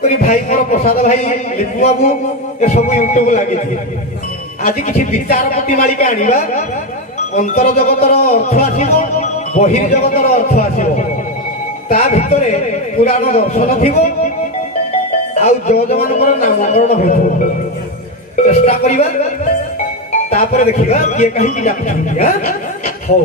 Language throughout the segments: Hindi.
भाई मोर प्रसाद भाई लिपु बाबू ए सब यूट्यूब लगी आज किसी विचार प्रतिमालिका आनिबा अंतर जगतर अर्थ आसीबो बहिर्जगतर अर्थ आसीबो ता भितरे पुराण दर्शन थिबो आउ जज मानकर नामकरण होइथो चेष्टा करिबा तापर देखिबा किए कहीं की डाकुछी हो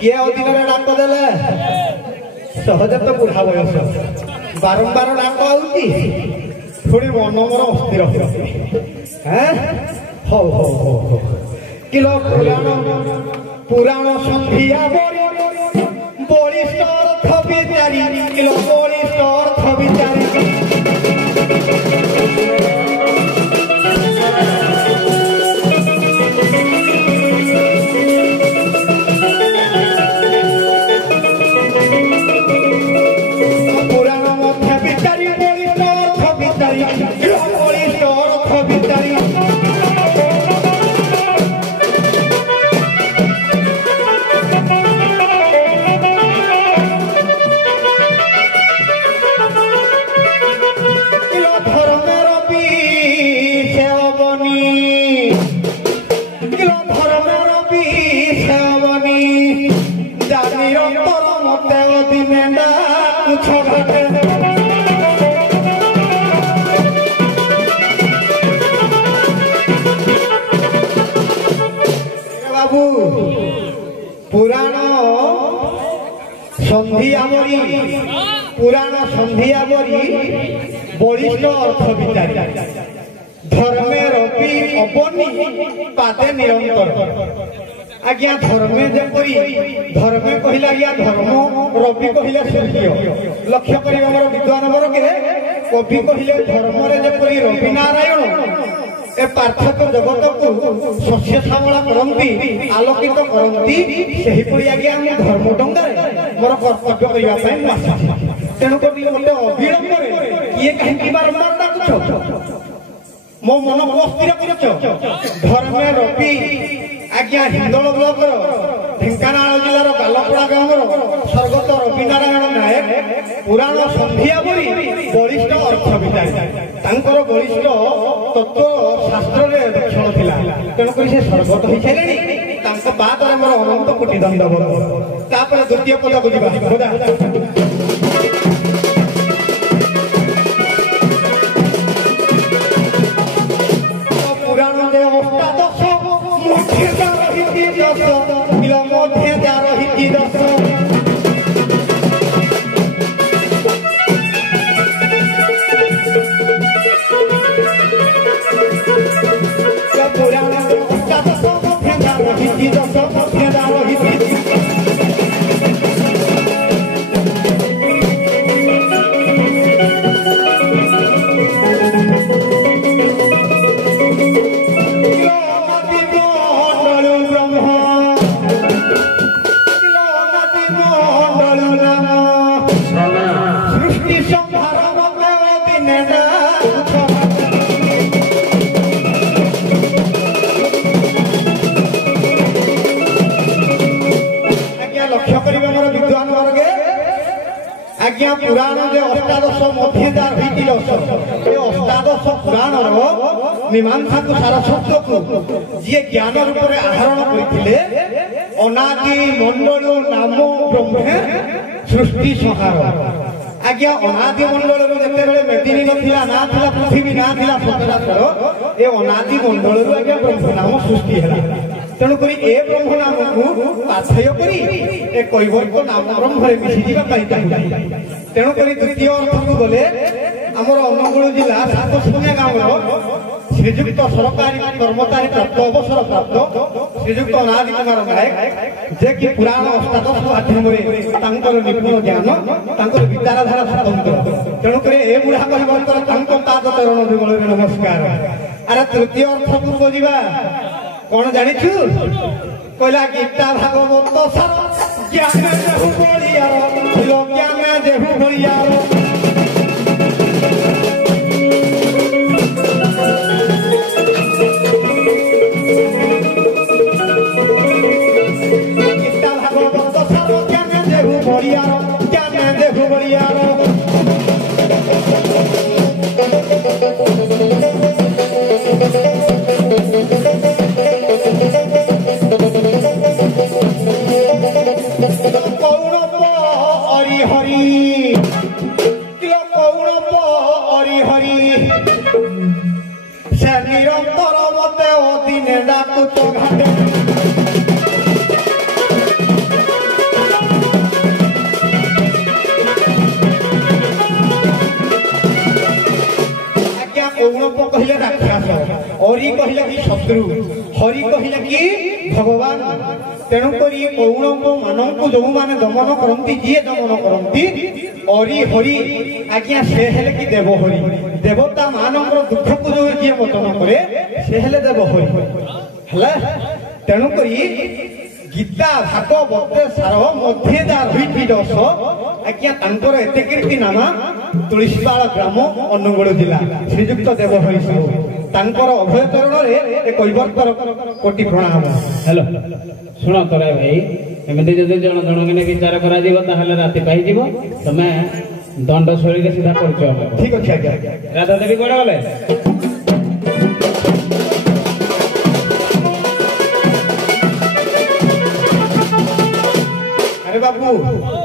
ये अधीन डाक देले सहज तो बुढ़ा बयस बारंबार डाक आउती थोड़ी मन मोर अस्थिर हो किलो पुराण संधिया बरिष्ठ अर्थ विचारी किलो बरिष्ठ अर्थ विचारी पुराण संधिया बरिष्ठ अर्थ विचारी धर्मे रवि अबनी पादे निरंतर आज्ञा धर्मे जपरी धर्मे कहला आज्ञा धर्म रवि कहले सूर्य लक्ष्य कर विद्वान वर्गे कवि कहले धर्म जपरी रवि नारायण ए पार्थक्य जगत को शस्य श्यामला करती आलोकित करती आज्ञा धर्म डंगारे मोर कर्तव्य करने तेणुक गोटे अविलंब किए कहीं बारंबार डाकुछ मो मन को अस्थिर कर धर्मे रवि आज्ञा हिंदोल ब्लॉक ढेंकानाल जिलार गालपड़ा गाँवर स्वर्गत रवि नारायण नायक पुराण संधिया बरिष्ठ अर्थ विचारी बरिष्ठ तत्व शास्त्र दक्षिण थिला तेणुक से स्वर्गत हो सारे बाद मोर अनंत कोटि दंडवत तापर द्वितीय पद को जीवा आज्ञा पुराण जो अष्टादश मध्यदार अष्टादश पुराण मीमांसा को सारस्वत को जी ज्ञान रूप में आहरण करते अनादि मंडल नाम ब्रह्मे सृष्टि संहार आज्ञा अनादि मंडल जिते मेदिनी ना ना था पृथ्वी ना था सचराचर ए अनादि मंडल आज्ञा ब्रह्म नाम सृष्टि है तेणुक ए ब्रह्म नाम को पाथय करी ए कैवर्त नाम ब्रह्म मिशिजा तेणुक द्वितीय अर्थ को गले आमर अनुगुल जिला सातशुनिया गाँव श्रीजुक्त सरकारी कर्मचारी प्राप्त अवसर प्राप्त श्रीजुक्त अनादि कुमार नायक जे कि पुराण अष्टादश माध्यम निपुण ज्ञान विचारधारा स्वतंत्र तेणुक ए बुढ़ा कहकर पाद चरण जुगल नमस्कार। अरे तृतीय अर्थ पूर्व जा कौन जानिछु कहला गीता भागवत सार ज्ञान देहु बलियार ज्ञान देहु बलियार गीता भागवत सार ज्ञान देहु बलियार ज्ञान देहु बलियार निरंतर मते दिने डाकुच घाटे आज्ञा कौणप कहले राक्षस हरि कहले कि शत्रु हरि कहले कि भगवान तेणुक कौणप मानक जो मैंने दमन करती जी दमन करती हरि हरि आज्ञा से हेले कि देव हरि देवता मानक दुख को जो जी मोचन करे से हेले देव हरि तेणुक गीता भागवत सार मध्य जा रही दश आज्ञा एत कीर्ति नाम तुलसीपाल ग्राम अनुगुल जिला श्रीजुक्त देव हरि तांकर अभय चरण कैवर्तर कोटि प्रणाम। हेलो शुण तराई भाई एमती जदि जन जन विचार करा राति पाई तमे दंड शैली सीधा परिचय ठीक अच्छे आज्ञा राधा देवी कड़े गले अरे बाबू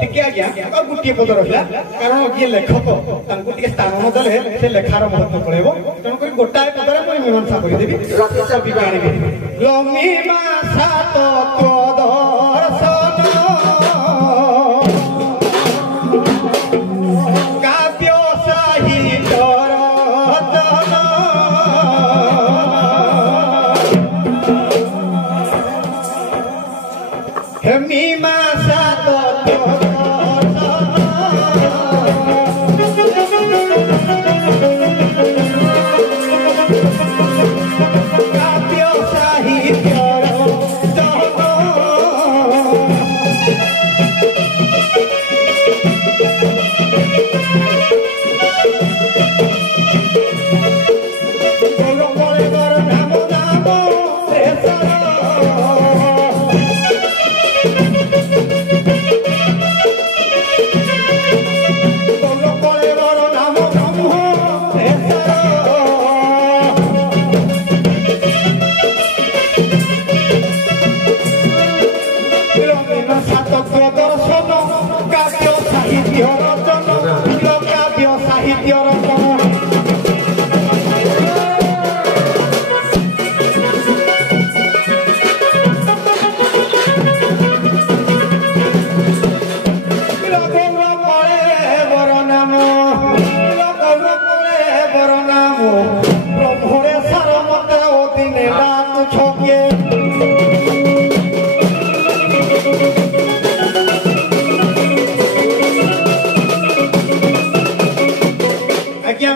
टिके आज्ञा गोटे पद रहा कारण जी लेखक स्थान न देले से लेखार महत्व पड़ेब तेणुक गोटाए पदर मीमांसा करदेवी काव्य साहित्य मीमांसा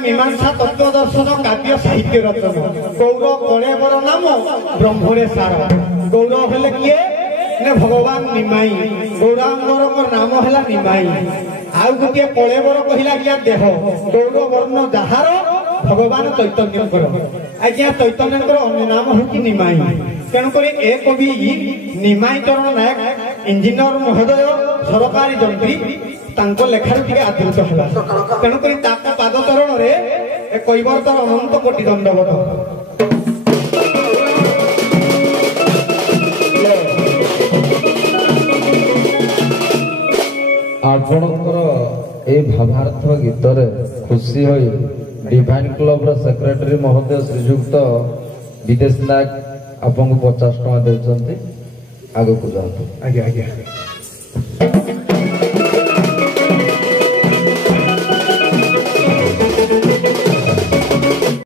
मीमांसा तत्व दर्शन काव्य साहित्य रत्न गौर कलेवर नाम ब्रह्मरे सार गौर हेले किए ने भगवान निमाई गौरांगर नाम है निमाई आउ गोटे कलेवर कहला क्या देह गौर वर्ण जार भगवान चैतन्य आज्ञा चैतन्य अन्य नाम हूँ निमाई तेणुक ए कवि निमाई चरण नायक इंजीनियर महोदय सरकारी जंत्री लेखार टे आदृत है तेणुक पाद चरण में कैवर्तर अनंत कोटि दंडवत आपणकर এই ভাবার্থ গীতরে খুশি হই ডিভাইন ক্লবর সেক্রেটারি মহোদয় শ্রীযুক্ত বিদেশ নাୟକ ଆପଣଙ୍କୁ 50 ଟଙ୍କା ଦେଉଛନ୍ତି ଆଗକୁ ଯାଆନ୍ତୁ। ଆଜ୍ଞା ଆଜ୍ଞା।